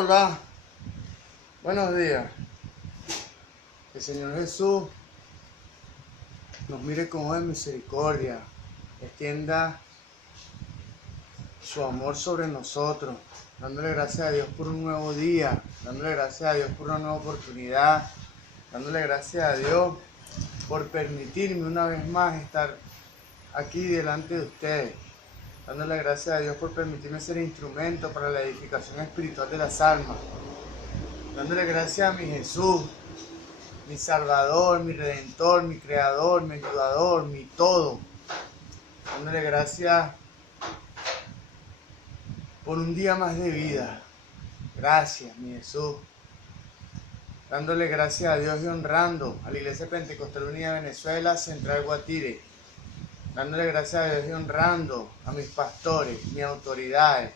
Hola, buenos días. Que el Señor Jesús nos mire con ojos de misericordia, extienda su amor sobre nosotros, dándole gracias a Dios por un nuevo día, dándole gracias a Dios por una nueva oportunidad, dándole gracias a Dios por permitirme una vez más estar aquí delante de ustedes, dándole gracias a Dios por permitirme ser instrumento para la edificación espiritual de las almas, dándole gracias a mi Jesús, mi Salvador, mi Redentor, mi Creador, mi Ayudador, mi todo. Dándole gracias por un día más de vida. Gracias, mi Jesús. Dándole gracias a Dios y honrando a la Iglesia Pentecostal Unida de Venezuela, Central Guatire. Dándole gracias a Dios y honrando a mis pastores, mis autoridades.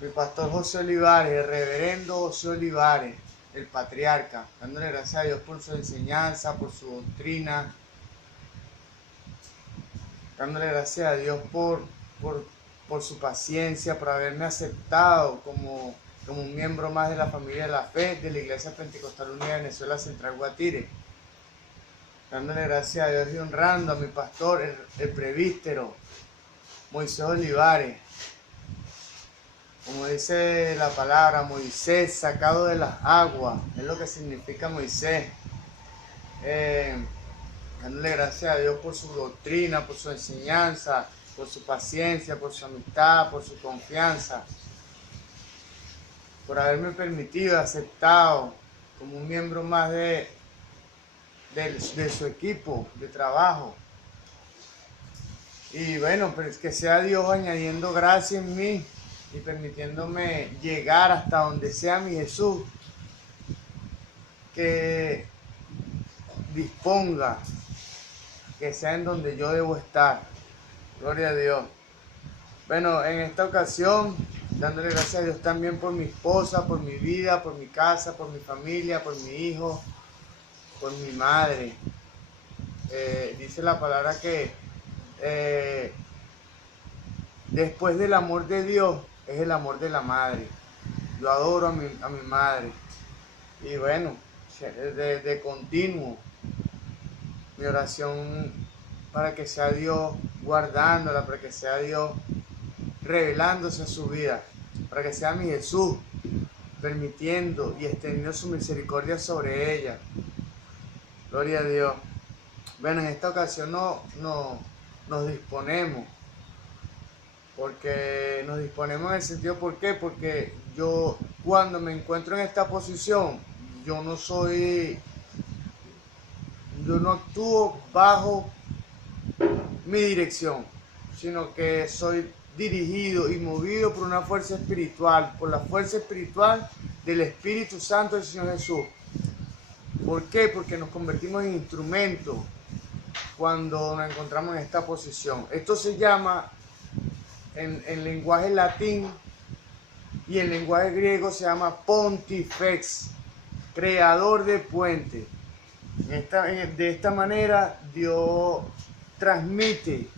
Mi pastor José Olivares, el reverendo José Olivares, el patriarca, dándole gracias a Dios por su enseñanza, por su doctrina, dándole gracias a Dios por su paciencia, por haberme aceptado como un miembro más de la familia de la fe de la Iglesia Pentecostal Unida de Venezuela Central Guatire, dándole gracias a Dios y honrando a mi pastor, el presbítero Moisés Olivares. Como dice la palabra, Moisés sacado de las aguas, es lo que significa Moisés. Dándole gracias a Dios por su doctrina, por su enseñanza, por su paciencia, por su amistad, por su confianza, por haberme permitido, aceptado como un miembro más de su equipo de trabajo. Y bueno, pues que sea Dios añadiendo gracia en mí y permitiéndome llegar hasta donde sea mi Jesús, que disponga, que sea en donde yo debo estar. Gloria a Dios. Bueno, en esta ocasión, dándole gracias a Dios también por mi esposa, por mi vida, por mi casa, por mi familia, por mi hijo, por mi madre. Dice la palabra que después del amor de Dios es el amor de la madre. Yo adoro a mi madre. Y bueno, de continuo, mi oración para que sea Dios guardándola, para que sea Dios revelándose a su vida, para que sea mi Jesús permitiendo y extendiendo su misericordia sobre ella. Gloria a Dios. Bueno, en esta ocasión nos disponemos, porque nos disponemos en el sentido, ¿por qué? Porque yo cuando me encuentro en esta posición, yo no actúo bajo mi dirección, sino que soy dirigido y movido por una fuerza espiritual, por la fuerza espiritual del Espíritu Santo del Señor Jesús. ¿Por qué? Porque nos convertimos en instrumentos cuando nos encontramos en esta posición. Esto se llama, en lenguaje latín y en lenguaje griego se llama pontifex, creador de puentes. De esta manera Dios transmite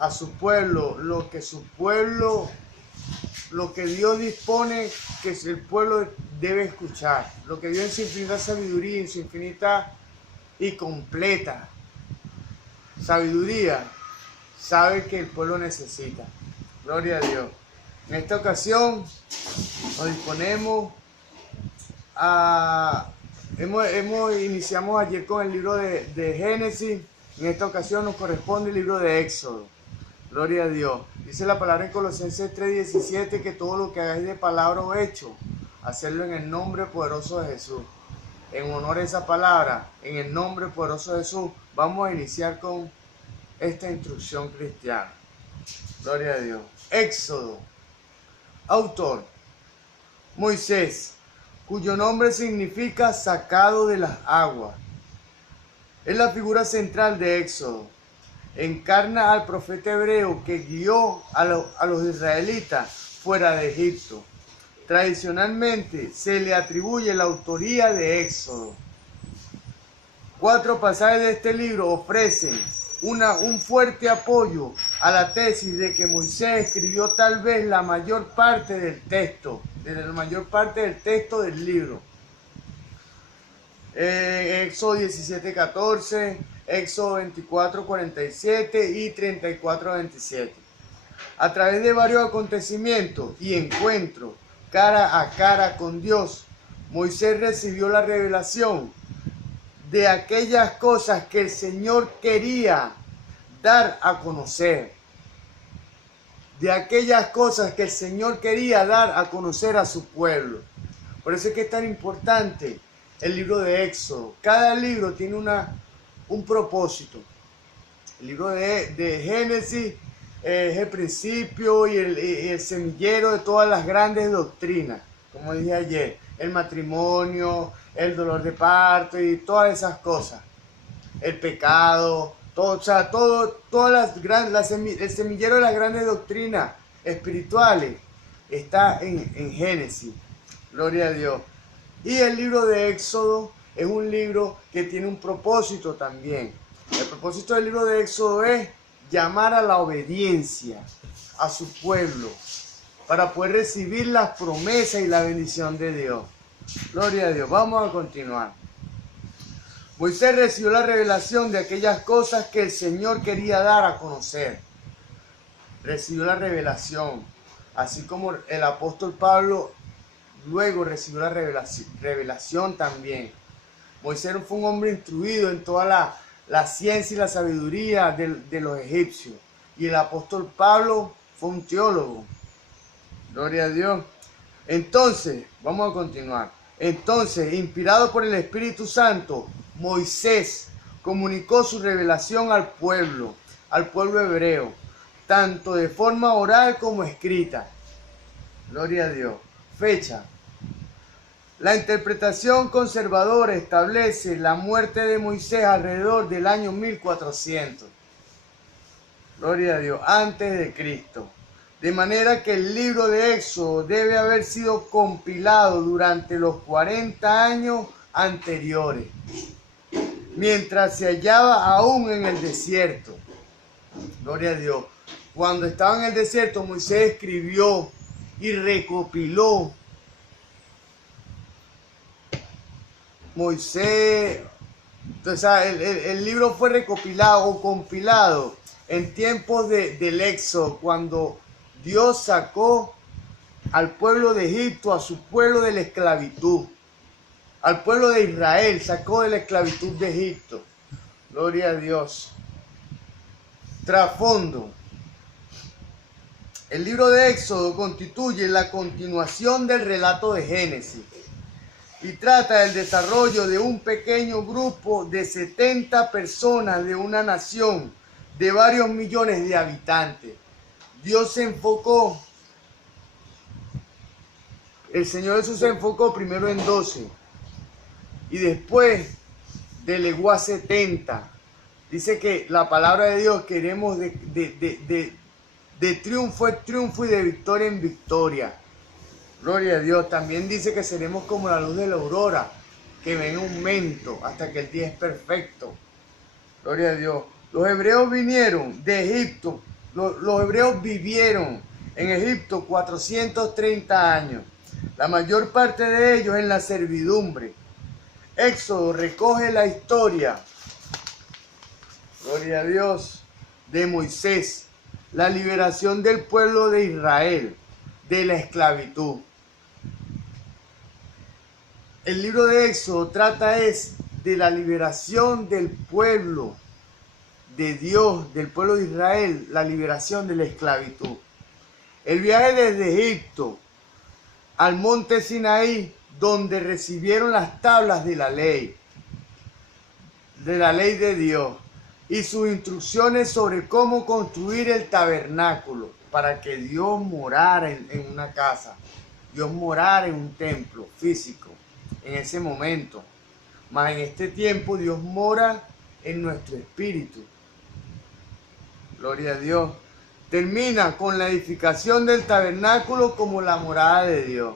a su pueblo lo que Dios dispone que el pueblo debe escuchar, lo que Dios en su infinita sabiduría, en su infinita y completa sabiduría sabe que el pueblo necesita. Gloria a Dios. En esta ocasión nos disponemos a... Iniciamos ayer con el libro de Génesis. En esta ocasión nos corresponde el libro de Éxodo. Gloria a Dios. Dice la palabra en Colosenses 3:17 que todo lo que hagáis de palabra o hecho, hacerlo en el nombre poderoso de Jesús. En honor a esa palabra, en el nombre poderoso de Jesús, vamos a iniciar con esta instrucción cristiana. Gloria a Dios. Éxodo. Autor: Moisés, cuyo nombre significa sacado de las aguas. Es la figura central de Éxodo. Encarna al profeta hebreo que guió a los israelitas fuera de Egipto. Tradicionalmente se le atribuye la autoría de Éxodo. 4 pasajes de este libro ofrecen un fuerte apoyo a la tesis de que Moisés escribió tal vez la mayor parte del texto, del libro. Éxodo 17:14, Éxodo 24:47 y 34:27. A través de varios acontecimientos y encuentros cara a cara con Dios, Moisés recibió la revelación de aquellas cosas que el Señor quería dar a conocer. De aquellas cosas que el Señor quería dar a conocer a su pueblo. Por eso es que es tan importante el libro de Éxodo. Cada libro tiene un propósito. El libro de Génesis es el principio y el semillero de todas las grandes doctrinas. Como dije ayer, el matrimonio, el dolor de parto y todas esas cosas. El pecado, todo, o sea, el semillero de las grandes doctrinas espirituales está en Génesis. Gloria a Dios. Y el libro de Éxodo es un libro que tiene un propósito también. El propósito del libro de Éxodo es llamar a la obediencia a su pueblo para poder recibir las promesas y la bendición de Dios. Gloria a Dios. Vamos a continuar. Moisés recibió la revelación de aquellas cosas que el Señor quería dar a conocer. Recibió la revelación, así como el apóstol Pablo luego recibió la revelación también. Moisés fue un hombre instruido en toda la ciencia y la sabiduría de los egipcios. Y el apóstol Pablo fue un teólogo. Gloria a Dios. Entonces, vamos a continuar. Entonces, inspirado por el Espíritu Santo, Moisés comunicó su revelación al pueblo hebreo, tanto de forma oral como escrita. Gloria a Dios. Fecha. La interpretación conservadora establece la muerte de Moisés alrededor del año 1400. Gloria a Dios, antes de Cristo. De manera que el libro de Éxodo debe haber sido compilado durante los 40 años anteriores, mientras se hallaba aún en el desierto. Gloria a Dios. Cuando estaba en el desierto, Moisés escribió y recopiló. Moisés, entonces, el libro fue recopilado o compilado en tiempos del Éxodo, cuando Dios sacó al pueblo de Egipto, a su pueblo de la esclavitud, al pueblo de Israel, sacó de la esclavitud de Egipto. Gloria a Dios. Trasfondo. El libro de Éxodo constituye la continuación del relato de Génesis y trata del desarrollo de un pequeño grupo de 70 personas de una nación de varios millones de habitantes. Dios se enfocó, el Señor Jesús se enfocó primero en 12 y después delegó a 70. Dice que la palabra de Dios queremos de triunfo en triunfo y de victoria en victoria. Gloria a Dios. También dice que seremos como la luz de la aurora, que ven un aumento hasta que el día es perfecto. Gloria a Dios. Los hebreos vinieron de Egipto. Los hebreos vivieron en Egipto 430 años. La mayor parte de ellos en la servidumbre. Éxodo recoge la historia, gloria a Dios, de Moisés, la liberación del pueblo de Israel de la esclavitud. El libro de Éxodo trata de la liberación del pueblo de Dios, del pueblo de Israel, la liberación de la esclavitud. El viaje desde Egipto al monte Sinaí, donde recibieron las tablas de la ley de Dios y sus instrucciones sobre cómo construir el tabernáculo para que Dios morara en una casa, Dios morara en un templo físico en ese momento. Mas en este tiempo Dios mora en nuestro espíritu. Gloria a Dios. Termina con la edificación del tabernáculo como la morada de Dios.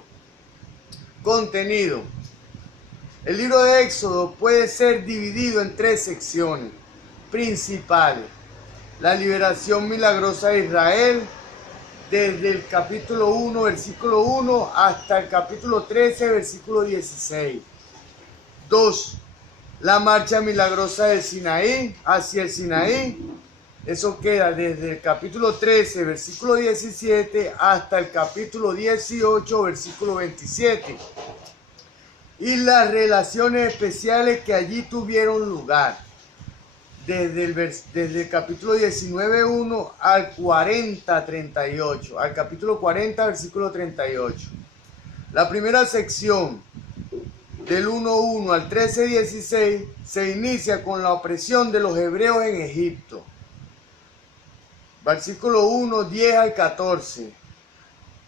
Contenido. El libro de Éxodo puede ser dividido en 3 secciones principales. La liberación milagrosa de Israel desde el capítulo 1, versículo 1 hasta el capítulo 13, versículo 16. 2. La marcha milagrosa del Sinaí hacia el Sinaí. Eso queda desde el capítulo 13, versículo 17 hasta el capítulo 18, versículo 27. Y las relaciones especiales que allí tuvieron lugar. Desde el capítulo 19.1 al 40.38, al capítulo 40, versículo 38. La primera sección, del 1.1 al 13.16, se inicia con la opresión de los hebreos en Egipto. Versículo 1, 10 al 14.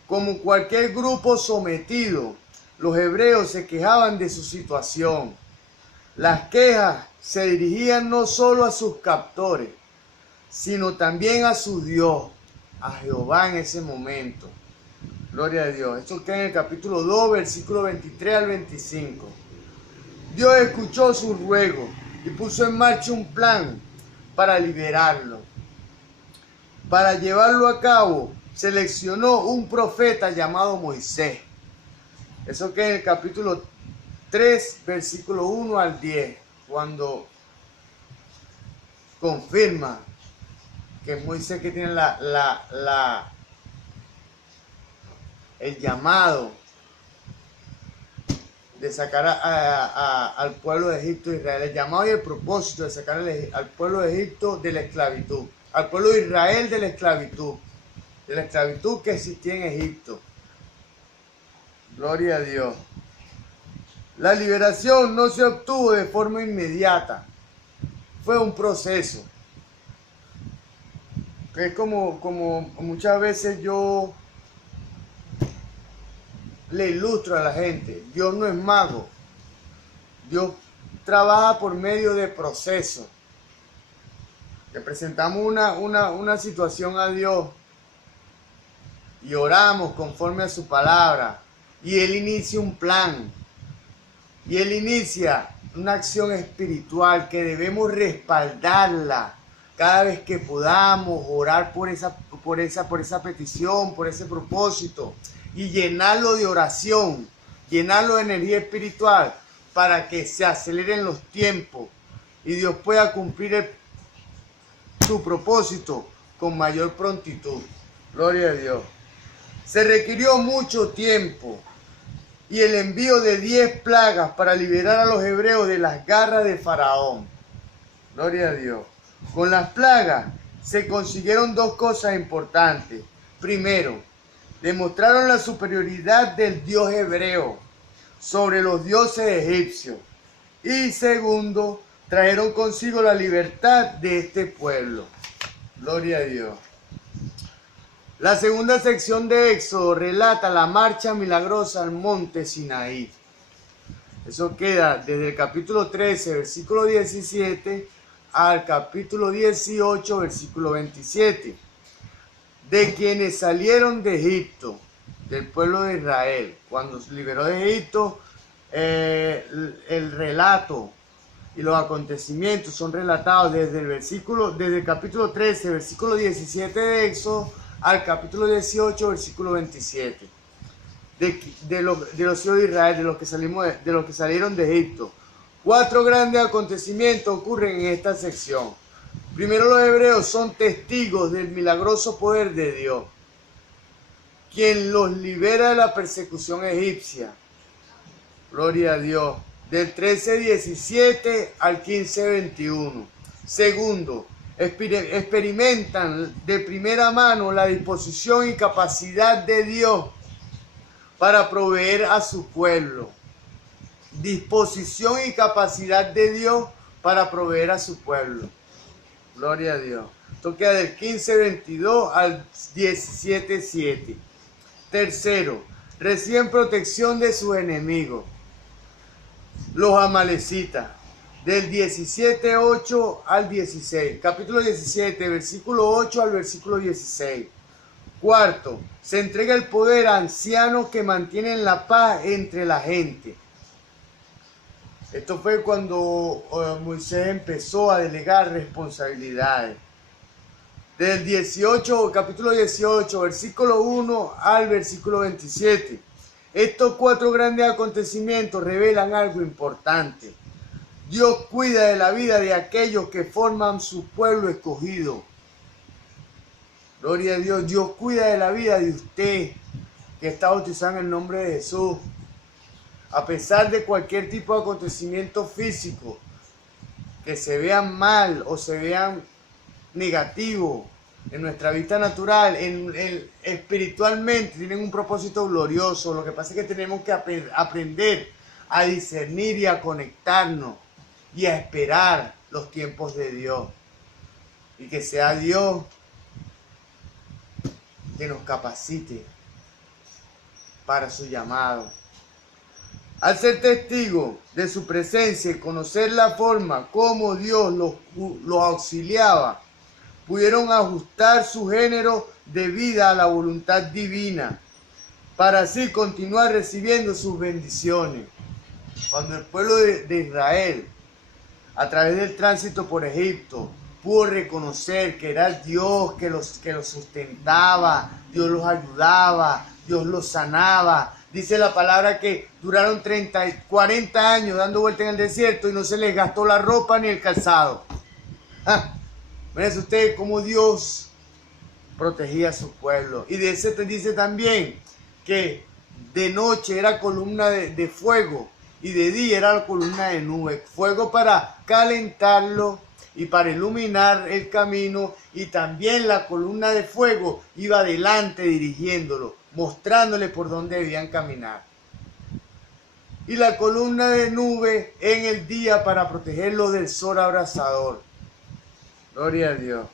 Como cualquier grupo sometido, los hebreos se quejaban de su situación. Las quejas se dirigían no solo a sus captores, sino también a su Dios, a Jehová en ese momento. Gloria a Dios. Esto queda en el capítulo 2, versículo 23 al 25. Dios escuchó su ruego y puso en marcha un plan para liberarlo. Para llevarlo a cabo, seleccionó un profeta llamado Moisés. Eso queda en el capítulo 3, versículo 1 al 10, cuando confirma que Moisés que tiene el llamado de sacar al pueblo de Egipto, Israel, el llamado y el propósito de sacar al pueblo de Egipto de la esclavitud, al pueblo de Israel de la esclavitud que existía en Egipto. Gloria a Dios. La liberación no se obtuvo de forma inmediata, fue un proceso. Es como muchas veces yo le ilustro a la gente, Dios no es mago, Dios trabaja por medio de procesos. Le presentamos una situación a Dios y oramos conforme a su palabra, y Él inicia un plan, y Él inicia una acción espiritual que debemos respaldarla cada vez que podamos, orar por esa petición, por ese propósito, y llenarlo de oración, llenarlo de energía espiritual para que se aceleren los tiempos y Dios pueda cumplir su propósito con mayor prontitud. Gloria a Dios. Se requirió mucho tiempo y el envío de 10 plagas para liberar a los hebreos de las garras de Faraón. Gloria a Dios. Con las plagas se consiguieron dos cosas importantes. Primero, demostraron la superioridad del Dios hebreo sobre los dioses egipcios. Y segundo, trajeron consigo la libertad de este pueblo. Gloria a Dios. La segunda sección de Éxodo relata la marcha milagrosa al monte Sinaí. Eso queda desde el capítulo 13, versículo 17, al capítulo 18, versículo 27. De quienes salieron de Egipto, del pueblo de Israel, cuando se liberó de Egipto, el relato y los acontecimientos son relatados desde el capítulo 13, versículo 17 de Éxodo, al capítulo 18, versículo 27. De los hijos de Israel, de los que salieron de Egipto. 4 grandes acontecimientos ocurren en esta sección. Primero, los hebreos son testigos del milagroso poder de Dios, quien los libera de la persecución egipcia. Gloria a Dios. Del 13:17 al 15:21. Segundo, experimentan de primera mano la disposición y capacidad de Dios para proveer a su pueblo. Disposición y capacidad de Dios para proveer a su pueblo. Gloria a Dios. Esto queda del 15:22 al 17:7. Tercero, reciben protección de sus enemigos, los amalecitas, del 17:8 al 16. Capítulo 17, versículo 8 al versículo 16. Cuarto, se entrega el poder a ancianos que mantienen la paz entre la gente. Esto fue cuando Moisés empezó a delegar responsabilidades. del 18, capítulo 18, versículo 1 al versículo 27. Estos 4 grandes acontecimientos revelan algo importante. Dios cuida de la vida de aquellos que forman su pueblo escogido. Gloria a Dios. Dios cuida de la vida de usted que está bautizado en el nombre de Jesús. A pesar de cualquier tipo de acontecimiento físico que se vean mal o se vean negativo en nuestra vista natural, espiritualmente tienen un propósito glorioso. Lo que pasa es que tenemos que aprender a discernir y a conectarnos y a esperar los tiempos de Dios. Y que sea Dios que nos capacite para su llamado. Al ser testigo de su presencia y conocer la forma como Dios los auxiliaba, pudieron ajustar su género de vida a la voluntad divina, para así continuar recibiendo sus bendiciones. Cuando el pueblo de Israel, a través del tránsito por Egipto, pudo reconocer que era Dios que los sustentaba, Dios los ayudaba, Dios los sanaba. Dice la palabra que duraron 40 años dando vuelta en el desierto y no se les gastó la ropa ni el calzado. Miren ustedes cómo Dios protegía a su pueblo. Y de ese te dice también que de noche era columna de fuego y de día era la columna de nube. Fuego para calentarlo y para iluminar el camino, y también la columna de fuego iba adelante dirigiéndolo, mostrándole por dónde debían caminar. Y la columna de nube en el día para protegerlo del sol abrasador. Gloria a Dios.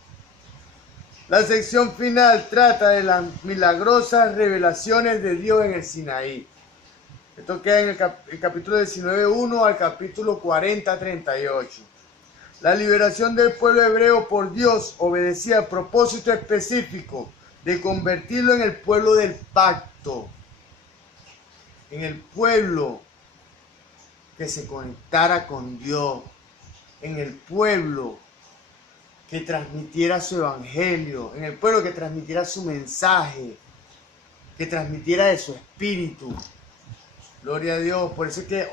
La sección final trata de las milagrosas revelaciones de Dios en el Sinaí. Esto queda en el capítulo 19:1 al capítulo 40:38. La liberación del pueblo hebreo por Dios obedecía al propósito específico de convertirlo en el pueblo del pacto, en el pueblo que se conectara con Dios, en el pueblo que transmitiera su evangelio, en el pueblo que transmitiera su mensaje, que transmitiera de su espíritu. Gloria a Dios. Por eso es que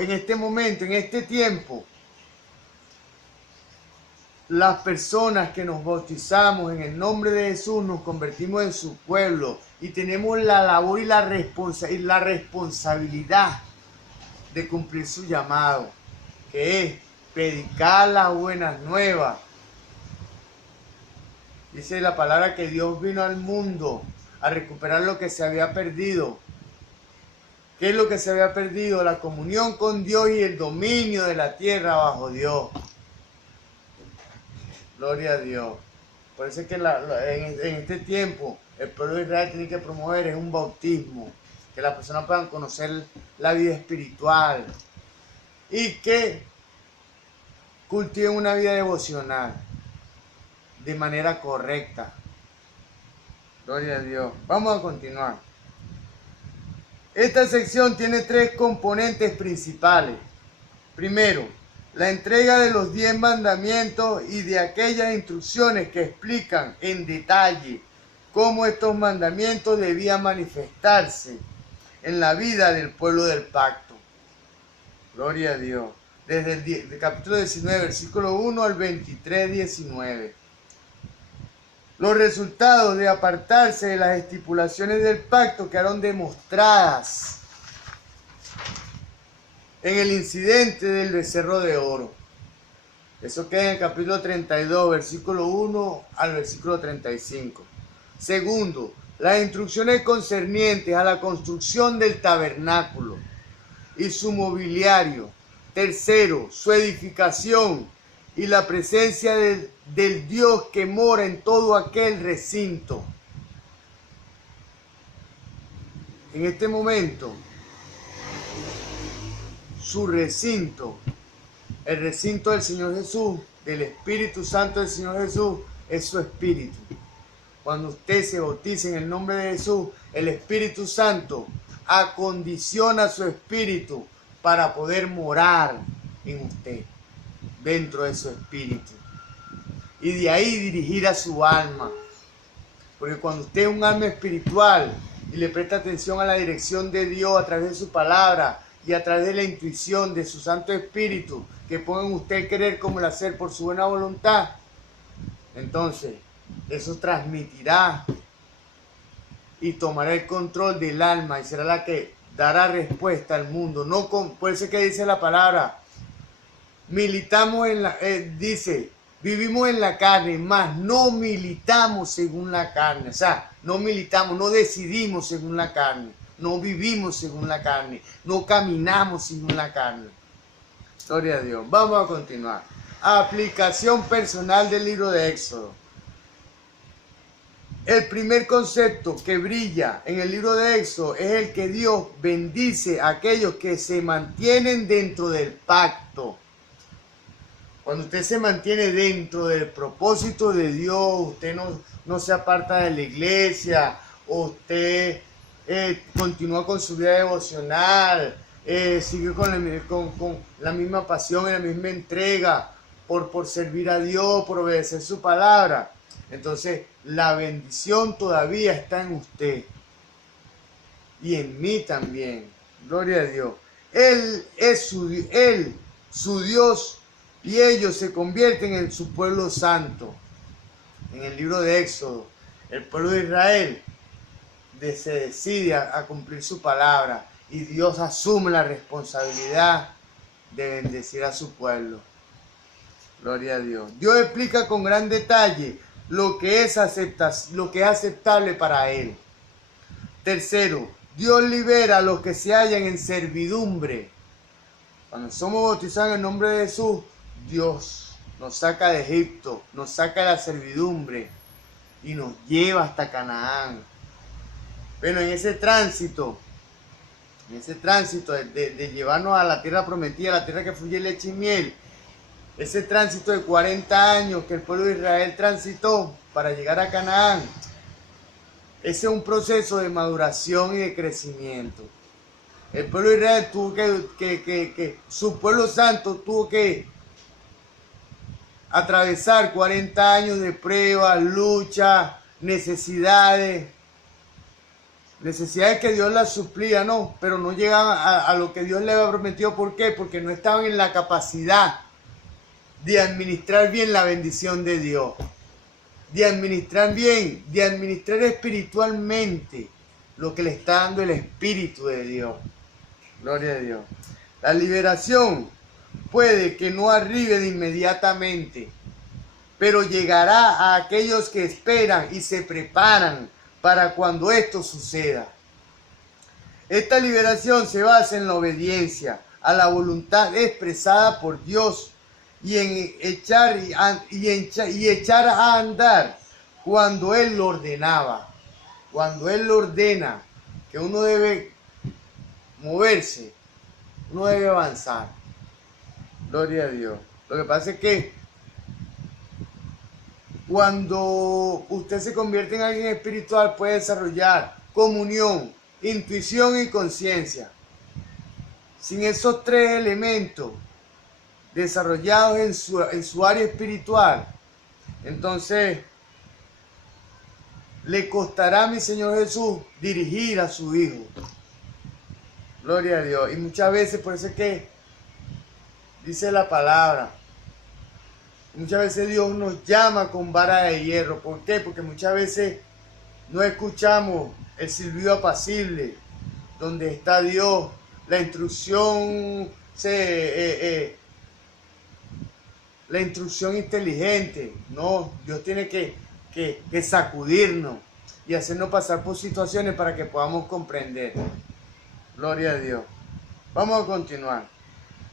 en este momento, en este tiempo, las personas que nos bautizamos en el nombre de Jesús nos convertimos en su pueblo y tenemos la labor y la responsabilidad de cumplir su llamado, que es predicar las buenas nuevas. Dice la palabra que Dios vino al mundo a recuperar lo que se había perdido. ¿Qué es lo que se había perdido? La comunión con Dios y el dominio de la tierra bajo Dios. Gloria a Dios. Por eso es que en este tiempo el pueblo de Israel tiene que promover es un bautismo, que las personas puedan conocer la vida espiritual y que cultiven una vida devocional de manera correcta. Gloria a Dios. Vamos a continuar. Esta sección tiene 3 componentes principales. Primero, la entrega de los 10 mandamientos y de aquellas instrucciones que explican en detalle cómo estos mandamientos debían manifestarse en la vida del pueblo del pacto. Gloria a Dios. Desde el capítulo 19, versículo 1 al 23, 19. Los resultados de apartarse de las estipulaciones del pacto quedaron demostradas en el incidente del becerro de oro. Eso queda en el capítulo 32, versículo 1 al versículo 35. Segundo, las instrucciones concernientes a la construcción del tabernáculo y su mobiliario. Tercero, su edificación y la presencia del Dios que mora en todo aquel recinto. En este momento, su recinto, el recinto del Señor Jesús, del Espíritu Santo del Señor Jesús, es su espíritu. Cuando usted se bautiza en el nombre de Jesús, el Espíritu Santo acondiciona su espíritu para poder morar en usted, dentro de su espíritu. y de ahí dirigir a su alma. Porque cuando usted es un alma espiritual y le presta atención a la dirección de Dios a través de su palabra y a través de la intuición de su Santo Espíritu, que pone en usted el querer como el hacer por su buena voluntad, entonces eso transmitirá y tomará el control del alma y será la que dará respuesta al mundo. No por eso es que dice la palabra, militamos en la, dice, vivimos en la carne, mas no militamos según la carne. O sea, no militamos, no decidimos según la carne, no vivimos según la carne, no caminamos según la carne. Gloria a Dios. Vamos a continuar. Aplicación personal del libro de Éxodo. El primer concepto que brilla en el libro de Éxodo es el que Dios bendice a aquellos que se mantienen dentro del pacto. Cuando usted se mantiene dentro del propósito de Dios, usted no se aparta de la iglesia, usted continúa con su vida devocional, sigue con la misma pasión y la misma entrega por servir a Dios, por obedecer su palabra. Entonces, la bendición todavía está en usted y en mí también. Gloria a Dios. Él es su Dios, y ellos se convierten en su pueblo santo. En el libro de Éxodo, el pueblo de Israel se decide a cumplir su palabra y Dios asume la responsabilidad de bendecir a su pueblo. Gloria a Dios. Dios explica con gran detalle lo que es aceptable para Él. Tercero, Dios libera a los que se hallan en servidumbre. Cuando somos bautizados en el nombre de Jesús, Dios nos saca de Egipto, nos saca de la servidumbre y nos lleva hasta Canaán. Bueno, en ese tránsito de llevarnos a la tierra prometida, la tierra que fluye leche y miel, ese tránsito de 40 años que el pueblo de Israel transitó para llegar a Canaán, ese es un proceso de maduración y de crecimiento. El pueblo de Israel tuvo que su pueblo santo tuvo que atravesar 40 años de pruebas, lucha, necesidades que Dios las suplía, no, pero no llegaban a lo que Dios le había prometido. ¿Por qué? Porque no estaban en la capacidad de administrar bien la bendición de Dios, de administrar bien, de administrar espiritualmente lo que le está dando el Espíritu de Dios. Gloria a Dios. La liberación puede que no arribe de inmediatamente, pero llegará a aquellos que esperan y se preparan para cuando esto suceda. Esta liberación se basa en la obediencia a la voluntad expresada por Dios y en echar a andar cuando Él lo ordenaba. Cuando Él lo ordena que uno debe moverse, uno debe avanzar. Gloria a Dios. Lo que pasa es que cuando usted se convierte en alguien espiritual puede desarrollar comunión, intuición y conciencia. Sin esos tres elementos desarrollados en su área espiritual, entonces le costará a mi Señor Jesús dirigir a su Hijo. Gloria a Dios. Y muchas veces, por eso es que dice la palabra, muchas veces Dios nos llama con vara de hierro. ¿Por qué? Porque muchas veces no escuchamos el silbido apacible, donde está Dios, la instrucción inteligente. No, Dios tiene que sacudirnos y hacernos pasar por situaciones para que podamos comprender. Gloria a Dios. Vamos a continuar.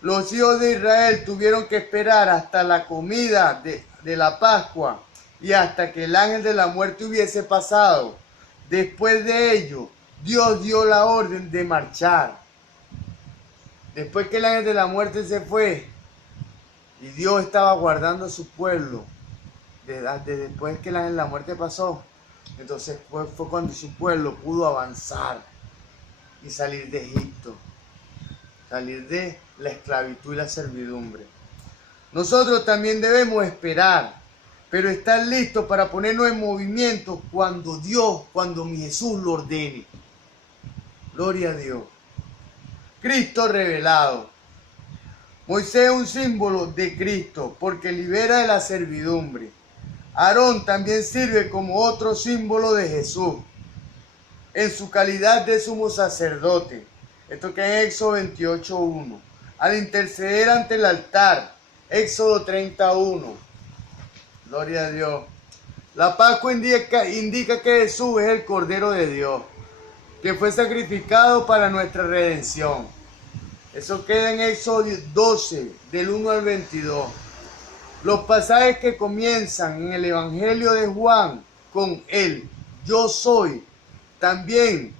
Los hijos de Israel tuvieron que esperar hasta la comida de la Pascua y hasta que el ángel de la muerte hubiese pasado. Después de ello, Dios dio la orden de marchar. Después que el ángel de la muerte se fue y Dios estaba guardando a su pueblo, después que el ángel de la muerte pasó, entonces fue cuando su pueblo pudo avanzar y salir de Egipto, salir de la esclavitud y la servidumbre. Nosotros también debemos esperar pero estar listos para ponernos en movimiento cuando Dios, cuando mi Jesús lo ordene. Gloria a Dios. Cristo revelado. Moisés es un símbolo de Cristo porque libera de la servidumbre. Aarón también sirve como otro símbolo de Jesús en su calidad de sumo sacerdote. Esto que es Éxodo 28:1. Al interceder ante el altar. Éxodo 30:1. Gloria a Dios. La Pascua indica que Jesús es el Cordero de Dios, que fue sacrificado para nuestra redención. Eso queda en Éxodo 12, del 1 al 22. Los pasajes que comienzan en el Evangelio de Juan con el yo soy, también